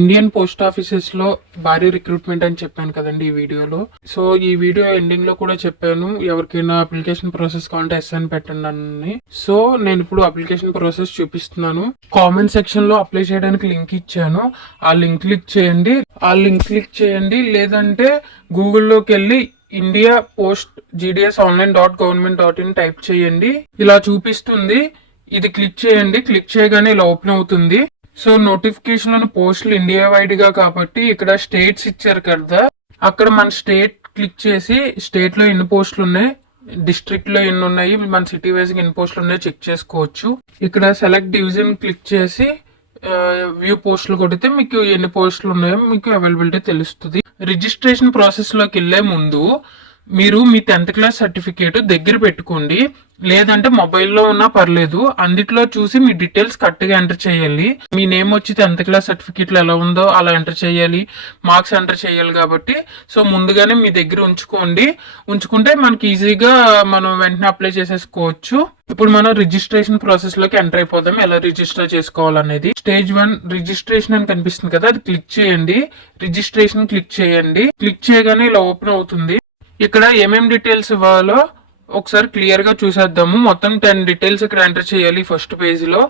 Indian post offices లో భారీ recruitment అని చెప్పాను కదండి ఈ వీడియోలో. సో ఈ వీడియో ఎండింగ్ లో కూడా చెప్పాను, ఎవరికైనా అప్లికేషన్ ప్రాసెస్ కావాలంటే ఎస్ అని పెట్టండి అని. సో నేను ఇప్పుడు అప్లికేషన్ ప్రాసెస్ చూపిస్తున్నాను. కామెంట్ సెక్షన్ లో అప్లై చేయడానికి లింక్ ఇచ్చాను, ఆ లింక్ క్లిక్ చేయండి. లేదంటే గూగుల్లోకి వెళ్ళి India post GDS online.government.in type చేయండి. ఇలా చూపిస్తుంది, ఇది క్లిక్ చేయండి. క్లిక్ చేయగానే ఇలా ఓపెన్ అవుతుంది. సో నోటిఫికేషన్ పోస్టులు ఇండియా వైడ్ గా కాబట్టి ఇక్కడ స్టేట్స్ ఇచ్చారు కదా, అక్కడ మన స్టేట్ క్లిక్ చేసి స్టేట్ లో ఎన్ని పోస్టులు ఉన్నాయి, డిస్ట్రిక్ట్ లో ఎన్ని ఉన్నాయి, మన సిటీ వైజ్ ఎన్ని పోస్టులు ఉన్నాయో చెక్ చేసుకోవచ్చు. ఇక్కడ సెలెక్ట్ డివిజన్ క్లిక్ చేసి వ్యూ పోస్టులు కొడితే మీకు ఎన్ని పోస్టులు ఉన్నాయో మీకు అవైలబిలిటీ తెలుస్తుంది. రిజిస్ట్రేషన్ ప్రాసెస్ లోకి వెళ్లే ముందు మీరు మీ 10th క్లాస్ సర్టిఫికేట్ దగ్గర పెట్టుకోండి, లేదంటే మొబైల్లో ఉన్నా పర్లేదు. అందులో చూసి మీ డీటెయిల్స్ కరెక్ట్ గా ఎంటర్ చేయాలి. మీ నేమ్ వచ్చి 10th క్లాస్ సర్టిఫికేట్ ఎలా ఉందో అలా ఎంటర్ చేయాలి, మార్క్స్ ఎంటర్ చేయాలి. కాబట్టి సో ముందుగానే మీ దగ్గర ఉంచుకుంటే మనకి ఈజీగా మనం వెంటనే అప్లై చేసేసుకోవచ్చు. ఇప్పుడు మనం రిజిస్ట్రేషన్ ప్రాసెస్ లోకి ఎంటర్ అయిపోదాం, ఎలా రిజిస్టర్ చేసుకోవాలనేది. స్టేజ్ 1 రిజిస్ట్రేషన్ అని కనిపిస్తుంది కదా, అది క్లిక్ చేయండి. రిజిస్ట్రేషన్ క్లిక్ చేయండి. క్లిక్ చేయగానే ఇలా ఓపెన్ అవుతుంది. ఇక్కడ ఏమేం డీటెయిల్స్ ఇవ్వాలో ఒకసారి క్లియర్ గా చూసేద్దాము. మొత్తం 10 డీటెయిల్స్ ఇక్కడ ఎంటర్ చేయాలి. ఫస్ట్ పేజ్ లో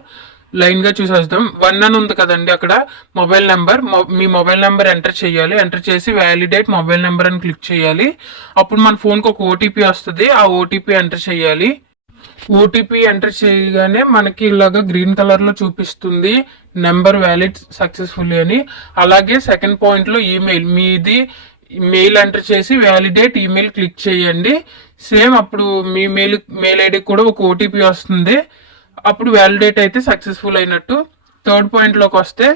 లైన్ గా చూసేద్దాం. 1 అని ఉంది కదండి, అక్కడ మొబైల్ నెంబర్, మీ మొబైల్ నెంబర్ ఎంటర్ చేయాలి. ఎంటర్ చేసి వ్యాలిడేట్ మొబైల్ నెంబర్ అని క్లిక్ చేయాలి. అప్పుడు మన ఫోన్ కి ఒక OTP వస్తుంది, ఆ OTP ఎంటర్ చేయాలి. OTP ఎంటర్ చేయగానే మనకి ఇలాగా గ్రీన్ కలర్ లో చూపిస్తుంది నెంబర్ వ్యాలిడ్ సక్సెస్ఫుల్లీ అని. అలాగే సెకండ్ పాయింట్ లో ఈమెయిల్, మీది మెయిల్ ఎంటర్ చేసి వ్యాలిడేట్ ఈమెయిల్ క్లిక్ చేయండి. సేమ్ అప్పుడు మీ మెయిల్ ఐడి కూడా ఒక OTP వస్తుంది, అప్పుడు వ్యాలిడేట్ అయితే సక్సెస్ఫుల్ అయినట్టు. థర్డ్ పాయింట్ లోకి వస్తే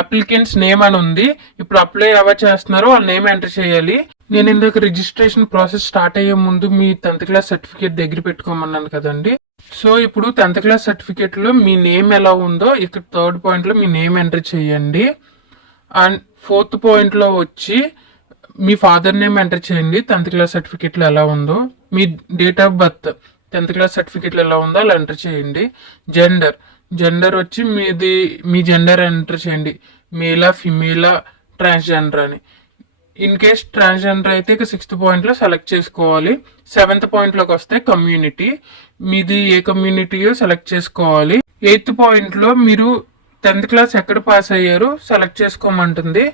అప్లికెంట్స్ నేమ్ అని ఉంది. ఇప్పుడు అప్లై ఎవరు చేస్తున్నారో వాళ్ళ నేమ్ ఎంటర్ చేయాలి. నేను ఇందాక రిజిస్ట్రేషన్ ప్రాసెస్ స్టార్ట్ అయ్యే ముందు మీ 10th క్లాస్ సర్టిఫికేట్ దగ్గర పెట్టుకోమన్నాను కదండి. సో ఇప్పుడు 10th క్లాస్ సర్టిఫికేట్ లో మీ నేమ్ ఎలా ఉందో ఇక్కడ థర్డ్ పాయింట్ లో మీ నేమ్ ఎంటర్ చేయండి. అండ్ ఫోర్త్ పాయింట్ లో వచ్చి మీ ఫాదర్ నేమ్ ఎంటర్ చేయండి. 10th క్లాస్ సర్టిఫికేట్లో ఎలా ఉందో మీ date of birth 10th class సర్టిఫికేట్లో ఎలా ఉందో అలా ఎంటర్ చేయండి. జెండర్ వచ్చి మీ జెండర్ ఎంటర్ చేయండి, మేలా ఫిమేలా ట్రాన్స్జెండర్ అని. ఇన్ కేస్ ట్రాన్స్జెండర్ అయితే ఇక 6th పాయింట్లో సెలెక్ట్ చేసుకోవాలి. 7th పాయింట్లోకి వస్తే కమ్యూనిటీ, మీది ఏ కమ్యూనిటీయో సెలెక్ట్ చేసుకోవాలి. 8th పాయింట్లో మీరు 10th క్లాస్ ఎక్కడ పాస్ అయ్యారో సెలెక్ట్ చేసుకోమంటుంది.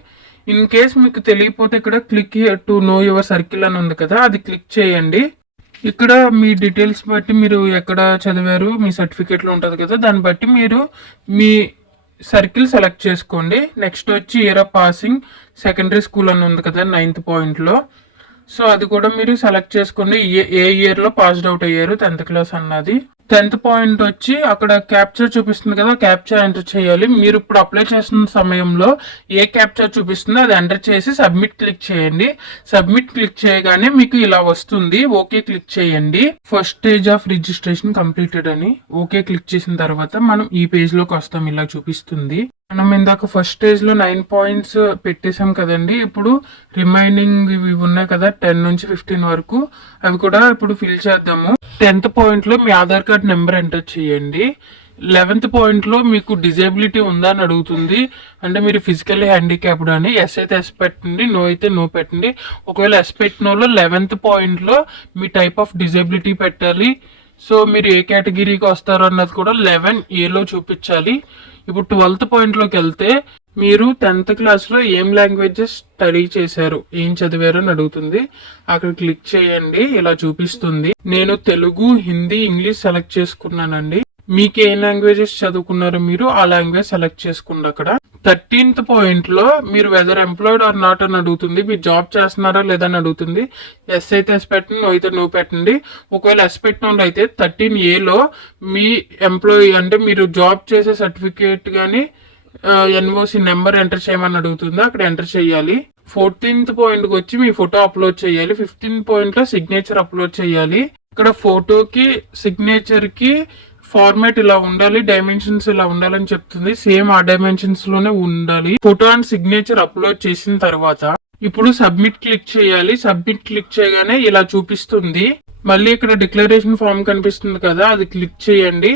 ఇన్ కేస్ మీకు తెలియకపోతే ఇక్కడ click here to know your circle అని ఉంది కదా, అది క్లిక్ చేయండి. ఇక్కడ మీ డీటెయిల్స్ బట్టి మీరు ఎక్కడ చదివారు మీ సర్టిఫికేట్లో ఉంటుంది కదా, దాన్ని బట్టి మీరు మీ సర్కిల్ సెలెక్ట్ చేసుకోండి. నెక్స్ట్ వచ్చి year of passing, secondary school అని ఉంది కదా 9th పాయింట్లో, సో అది కూడా మీరు సెలెక్ట్ చేసుకోండి. ఏ ఇయర్లో పాస్డ్ అవుట్ అయ్యారు 10th క్లాస్ అన్నది. 10th పాయింట్ వచ్చి అక్కడ క్యాప్చర్ చూపిస్తుంది కదా, క్యాప్చర్ ఎంటర్ చేయాలి. మీరు ఇప్పుడు అప్లై చేస్తున్న సమయంలో ఏ క్యాప్చర్ చూపిస్తుందో అది ఎంటర్ చేసి సబ్మిట్ క్లిక్ చేయండి. సబ్మిట్ క్లిక్ చేయగానే మీకు ఇలా వస్తుంది, ఓకే క్లిక్ చేయండి. First stage of registration completed అని ఓకే క్లిక్ చేసిన తర్వాత మనం ఈ పేజ్ లోకి వస్తాం. ఇలా చూపిస్తుంది. మనం ఇందాక ఫస్ట్ స్టేజ్ లో 9 పాయింట్స్ పెట్టేసాం కదండి. ఇప్పుడు రిమైనింగ్ ఇవి ఉన్నాయి కదా 10 నుంచి 15 వరకు, అవి కూడా ఇప్పుడు ఫిల్ చేద్దాము. 10th పాయింట్ లో మీ ఆధార్ కార్డ్ నెంబర్ ఎంటర్ చేయండి. 11th పాయింట్ లో మీకు డిజేబిలిటీ ఉందా అని అడుగుతుంది, అంటే మీరు ఫిజికల్లీ హ్యాండిక్యాప్డ్ అని. ఎస్ అయితే ఎస్ పెట్టండి, నో అయితే నో పెట్టండి. ఒకవేళ ఎస్ పెట్టిన వాళ్ళు 11th పాయింట్ లో మీ టైప్ ఆఫ్ డిజేబిలిటీ పెట్టాలి. సో మీరు ఏ కేటగిరీకి వస్తారు అన్నది కూడా 11A చూపించాలి. ఇప్పుడు 12th పాయింట్ లోకి వెళ్తే మీరు 10th క్లాస్ లో ఏం లాంగ్వేజెస్ స్టడీ చేశారు, ఏం చదివారు అని అడుగుతుంది. అక్కడ క్లిక్ చేయండి, ఇలా చూపిస్తుంది. నేను తెలుగు, హిందీ, ఇంగ్లీష్ సెలెక్ట్ చేసుకున్నానండి. మీకు ఏ లాంగ్వేజెస్ చదువుకున్నారో మీరు ఆ లాంగ్వేజ్ సెలెక్ట్ చేసుకోండి. అక్కడ 13th పాయింట్ లో మీరు వెదర్ ఎంప్లాయిడ్ ఆర్ నాట్ అని అడుగుతుంది, మీరు జాబ్ చేస్తున్నారా లేదా అని అడుగుతుంది. ఎస్ అయితే ఎస్ పెట్టండి, నో అయితే నో పెట్టండి. ఒకవేళ ఎస్ పెట్టిన వాళ్ళు అయితే 13A మీ ఎంప్లాయీ అంటే మీరు జాబ్ చేసే సర్టిఫికేట్ కానీ NOC నెంబర్ ఎంటర్ చేయమని అడుగుతుంది, అక్కడ ఎంటర్ చేయాలి. 14th పాయింట్కి వచ్చి మీ ఫోటో అప్లోడ్ చేయాలి. 15th పాయింట్ లో సిగ్నేచర్ అప్లోడ్ చేయాలి. ఇక్కడ ఫోటోకి సిగ్నేచర్ కి ఫార్మాట్ ఇలా ఉండాలి, డైమెన్షన్స్ ఇలా ఉండాలని చెప్తుంది. సేమ్ ఆ డైమెన్షన్స్ లోనే ఉండాలి. ఫోటో అండ్ సిగ్నేచర్ అప్లోడ్ చేసిన తర్వాత ఇప్పుడు సబ్మిట్ క్లిక్ చేయాలి. సబ్మిట్ క్లిక్ చేయగానే ఇలా చూపిస్తుంది. మళ్ళీ ఇక్కడ డిక్లరేషన్ ఫామ్ కనిపిస్తుంది కదా, అది క్లిక్ చేయండి.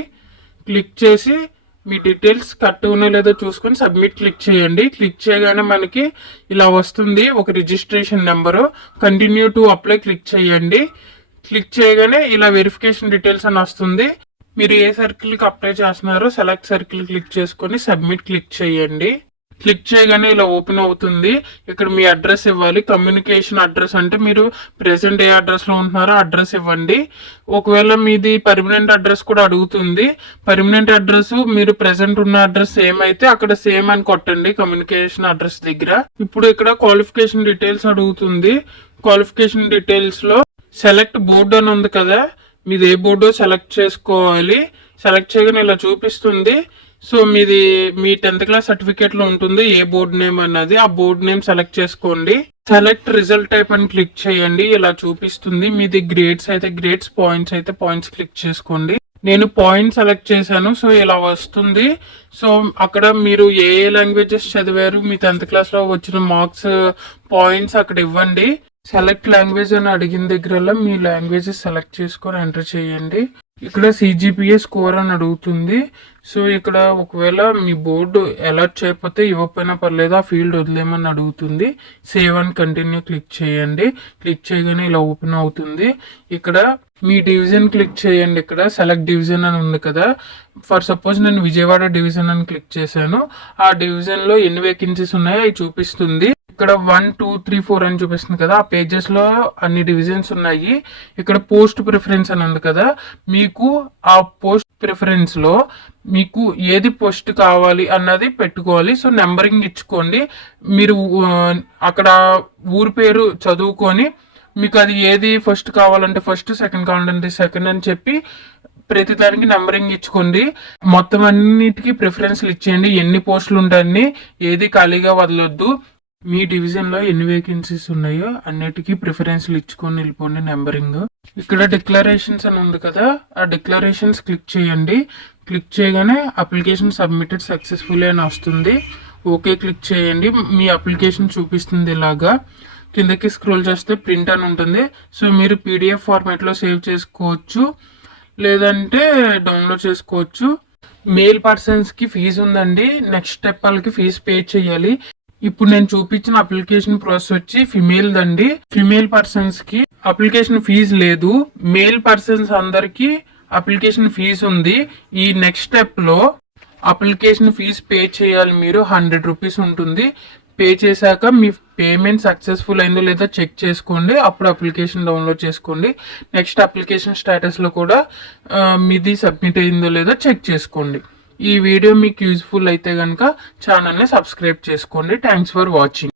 క్లిక్ చేసి మీ డీటెయిల్స్ కరెక్ట్ ఉన్నాయో లేదో చూసుకొని సబ్మిట్ క్లిక్ చేయండి. క్లిక్ చేయగానే మనకి ఇలా వస్తుంది ఒక registration number. Continue to apply click చేయండి. క్లిక్ చేయగానే ఇలా వెరిఫికేషన్ డీటెయిల్స్ అని వస్తుంది. మీరు ఏ సర్కిల్కి అప్లై చేస్తున్నారో సెలెక్ట్ సర్కిల్ క్లిక్ చేసుకొని సబ్మిట్ క్లిక్ చేయండి. క్లిక్ చేయగానే ఇలా ఓపెన్ అవుతుంది. ఇక్కడ మీ అడ్రస్ ఇవ్వాలి. కమ్యూనికేషన్ అడ్రస్ అంటే మీరు ప్రెసెంట్ ఏ అడ్రస్లో ఉంటున్నారో అడ్రస్ ఇవ్వండి. ఒకవేళ మీది పర్మనెంట్ అడ్రస్ కూడా అడుగుతుంది. పర్మనెంట్ అడ్రస్ మీరు ప్రెసెంట్ ఉన్న అడ్రస్ సేమ్ అయితే అక్కడ సేమ్ అని కొట్టండి కమ్యూనికేషన్ అడ్రస్ దగ్గర. ఇప్పుడు ఇక్కడ క్వాలిఫికేషన్ డీటెయిల్స్ అడుగుతుంది. క్వాలిఫికేషన్ డీటెయిల్స్లో సెలెక్ట్ బోర్డు అని ఉంది కదా, మీది ఏ బోర్డో సెలెక్ట్ చేసుకోవాలి. సెలెక్ట్ చేయగానే ఇలా చూపిస్తుంది. సో మీది మీ 10th క్లాస్ సర్టిఫికేట్ లో ఉంటుంది ఏ బోర్డ్ నేమ్ అన్నది. ఆ బోర్డ్ నేమ్ సెలెక్ట్ చేసుకోండి. సెలెక్ట్ రిజల్ట్ టైప్ అని క్లిక్ చేయండి. ఇలా చూపిస్తుంది. మీది గ్రేడ్స్ అయితే గ్రేడ్స్, పాయింట్స్ అయితే పాయింట్స్ క్లిక్ చేసుకోండి. నేను పాయింట్ సెలెక్ట్ చేశాను. సో ఇలా వస్తుంది. సో అక్కడ మీరు ఏ లాంగ్వేజెస్ చదివారు, మీ 10th క్లాస్ లో వచ్చిన మార్క్స్ పాయింట్స్ అక్కడ ఇవ్వండి. సెలెక్ట్ లాంగ్వేజ్ అని అడిగిన దగ్గరలో మీ లాంగ్వేజెస్ సెలెక్ట్ చేసుకొని ఎంటర్ చేయండి. ఇక్కడ CGPA స్కోర్ అని అడుగుతుంది. సో ఇక్కడ ఒకవేళ మీ బోర్డు అలర్ట్ చేయకపోతే ఇవ్వకపోయినా పర్లేదు, ఆ ఫీల్డ్ వదిలేమని అడుగుతుంది. సేవ్ అండ్ కంటిన్యూ క్లిక్ చేయండి. క్లిక్ చేయగానే ఇలా ఓపెన్ అవుతుంది. ఇక్కడ మీ డివిజన్ క్లిక్ చేయండి. ఇక్కడ సెలెక్ట్ డివిజన్ అని ఉంది కదా, ఫర్ సపోజ్ నేను విజయవాడ డివిజన్ అని క్లిక్ చేశాను. ఆ డివిజన్ లో ఎన్ని వేకెన్సీస్ ఉన్నాయో అవి చూపిస్తుంది. ఇక్కడ 1, 2, 3, 4 అని చూపిస్తుంది కదా, ఆ పేజెస్ లో అన్ని డివిజన్స్ ఉన్నాయి. ఇక్కడ పోస్ట్ ప్రిఫరెన్స్ అని ఉంది కదా, మీకు ఆ పోస్ట్ ప్రిఫరెన్స్ లో మీకు ఏది పోస్ట్ కావాలి అన్నది పెట్టుకోవాలి. సో నెంబరింగ్ ఇచ్చుకోండి. మీరు అక్కడ ఊరి పేరు చదువుకొని మీకు అది ఏది ఫస్ట్ కావాలంటే ఫస్ట్, సెకండ్ కావాలంటే సెకండ్ అని చెప్పి ప్రతి దానికి నెంబరింగ్ ఇచ్చుకోండి. మొత్తం అన్నిటికీ ప్రిఫరెన్స్లు ఇచ్చేయండి. ఎన్ని పోస్టులు ఉంటాయని ఏది ఖాళీగా వదలొద్దు. మీ డివిజన్ లో ఎన్ని వేకెన్సీస్ ఉన్నాయో అన్నిటికీ ప్రిఫరెన్స్లు ఇచ్చుకొని వెళ్ళిపోండి నెంబరింగ్. ఇక్కడ డిక్లరేషన్స్ అని ఉంది కదా, ఆ డిక్లరేషన్స్ క్లిక్ చేయండి. క్లిక్ చేయగానే అప్లికేషన్ సబ్మిటెడ్ సక్సెస్ఫుల్లీ అని వస్తుంది. ఓకే క్లిక్ చేయండి. మీ అప్లికేషన్ చూపిస్తుంది ఇలాగా. కిందకి స్క్రోల్ చేస్తే ప్రింట్ అని ఉంటుంది. సో మీరు PDF ఫార్మాట్లో సేవ్ చేసుకోవచ్చు, లేదంటే డౌన్లోడ్ చేసుకోవచ్చు. మేల్ పర్సన్స్కి ఫీజు ఉందండి. నెక్స్ట్ స్టెప్ వాళ్ళకి ఫీజు పే చేయాలి. ఇప్పుడు నేను చూపించిన అప్లికేషన్ ప్రాసెస్ వచ్చి ఫిమేల్ దండి. ఫిమేల్ పర్సన్స్ కి అప్లికేషన్ ఫీజు లేదు. మేల్ పర్సన్స్ అందరికి అప్లికేషన్ ఫీజు ఉంది. ఈ నెక్స్ట్ స్టెప్ లో అప్లికేషన్ ఫీజు పే చేయాలి. మీరు 100 రూపీస్ ఉంటుంది. పే చేశాక మీ పేమెంట్ సక్సెస్ఫుల్ అయిందో లేదో చెక్ చేసుకోండి. అప్పుడు అప్లికేషన్ డౌన్లోడ్ చేసుకోండి. నెక్స్ట్ అప్లికేషన్ స్టేటస్లో కూడా మీది సబ్మిట్ అయిందో లేదో చెక్ చేసుకోండి. ఈ వీడియో మీకు యూజ్ఫుల్ అయితే కనుక ఛానల్ని సబ్స్క్రైబ్ చేసుకోండి. Thanks for watching.